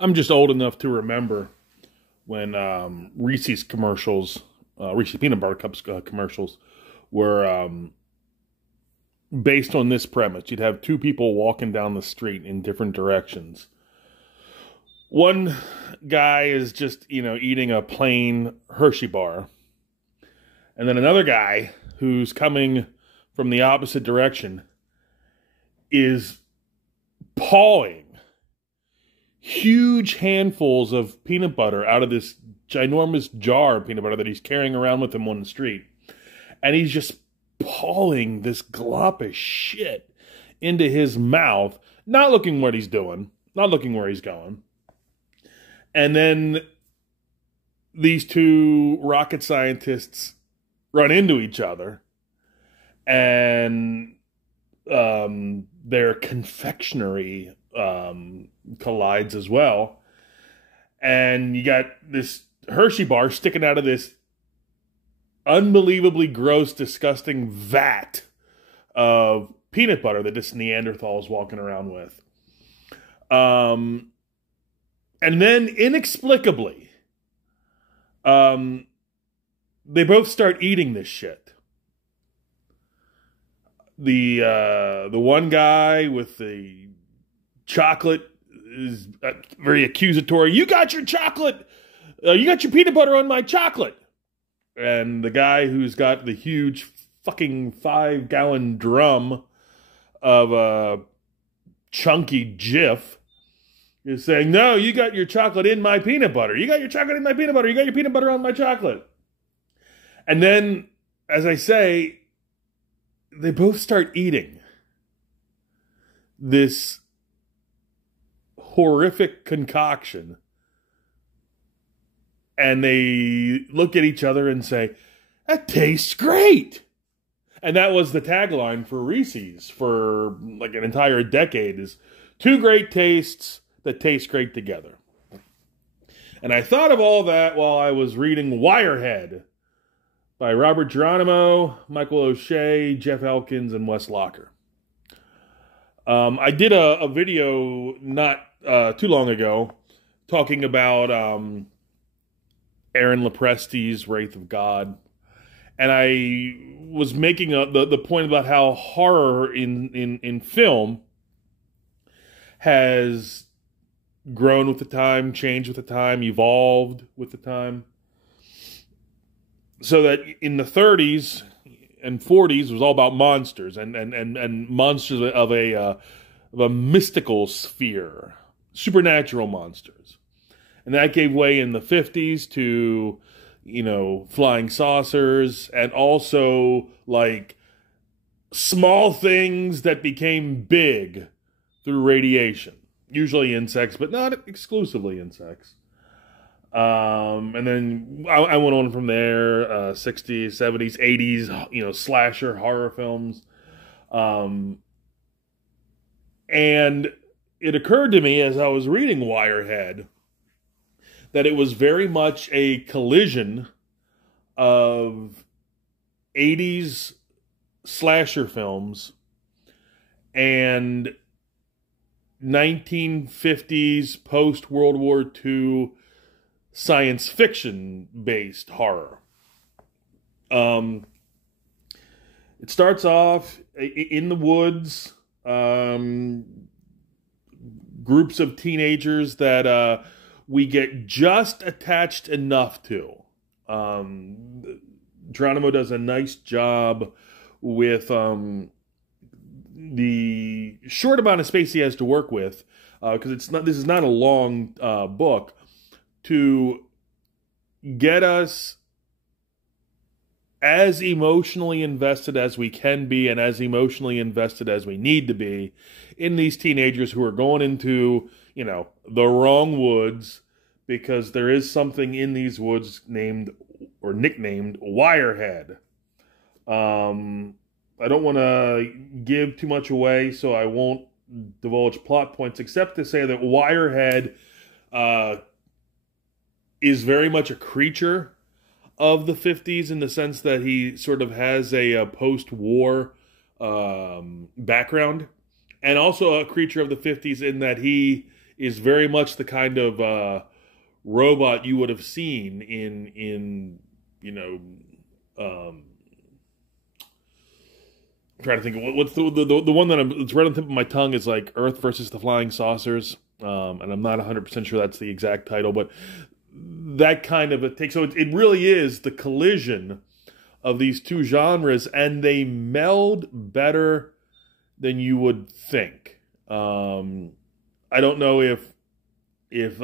I'm just old enough to remember when Reese's commercials, Reese's Peanut Butter Cups commercials, were based on this premise. You'd have two people walking down the street in different directions. One guy is just, eating a plain Hershey bar. And then another guy who's coming from the opposite direction is pawing huge handfuls of peanut butter out of this ginormous jar of peanut butter that he's carrying around with him on the street. And he's just pawing this glop of shit into his mouth, not looking what he's doing, not looking where he's going. And then these two rocket scientists run into each other, and their confectionery collides as well. And you got this Hershey bar sticking out of this unbelievably gross, disgusting vat of peanut butter that this Neanderthal is walking around with. And then inexplicably, they both start eating this shit. The one guy with the chocolate is very accusatory. You got your chocolate. You got your peanut butter on my chocolate. And the guy who's got the huge fucking 5-gallon drum of chunky Jif is saying, no, you got your chocolate in my peanut butter. You got your chocolate in my peanut butter. You got your peanut butter on my chocolate. And then, as I say, they both start eating this horrific concoction. And they look at each other and say, that tastes great. And that was the tagline for Reese's for like an entire decade, is two great tastes that taste great together. And I thought of all that while I was reading Wirehead by Robert Geronimo, Michael O'Shea, Jeff Elkins, and Wes Locker. I did a video not too long ago talking about Aaron Lopresti's Wraith of God. And I was making the point about how horror in film has grown with the time, changed with the time, evolved with the time. So that in the 30s and 40s it was all about monsters and monsters of a mystical sphere, supernatural monsters. And that gave way in the 50s to, flying saucers, and also like small things that became big through radiation. Usually insects, but not exclusively insects. And then I went on from there, 60s, 70s, 80s, slasher horror films. And it occurred to me as I was reading Wirehead that it was very much a collision of 80s slasher films and 1950s post-World War II science fiction-based horror. It starts off in the woods, groups of teenagers that we get just attached enough to. Geronimo does a nice job with the short amount of space he has to work with, because this is not a long book, to get us as emotionally invested as we can be and as emotionally invested as we need to be in these teenagers who are going into, the wrong woods, because there is something in these woods named or nicknamed Wirehead. I don't want to give too much away, so I won't divulge plot points, except to say that Wirehead is very much a creature of the 50s in the sense that he sort of has a post-war background, and also a creature of the 50s in that he is very much the kind of robot you would have seen in I'm trying to think of what's the one that it's right on the tip of my tongue is like Earth versus the Flying Saucers, and I'm not 100% sure that's the exact title, but that kind of a take. So it really is the collision of these two genres, and they meld better than you would think. I don't know if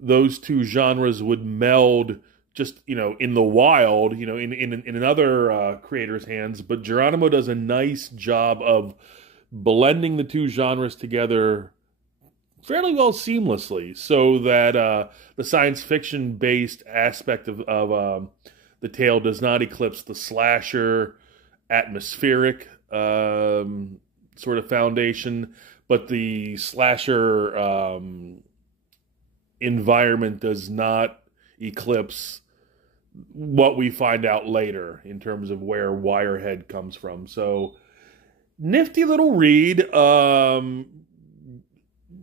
those two genres would meld just, in the wild, in another creator's hands, but Geronimo does a nice job of blending the two genres together fairly well seamlessly, so that the science fiction based aspect of the tale does not eclipse the slasher atmospheric sort of foundation, but the slasher environment does not eclipse what we find out later in terms of where Wirehead comes from. So, nifty little read.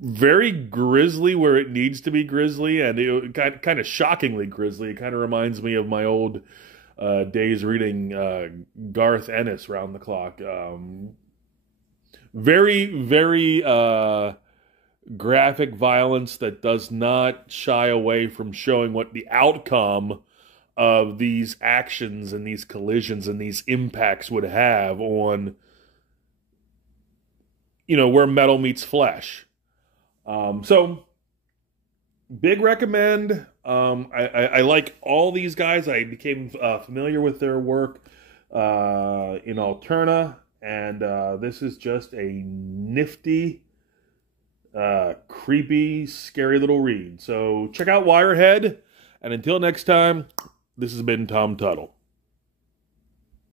Very grisly where it needs to be grisly, and it kind of shockingly grisly. It kind of reminds me of my old days reading Garth Ennis round the clock. Very, very graphic violence that does not shy away from showing what the outcome of these actions and these collisions and these impacts would have on, where metal meets flesh. So, big recommend. I like all these guys. I became familiar with their work in Alterna, and this is just a nifty, creepy, scary little read. So check out Wirehead, and until next time, this has been Tom Tuttle.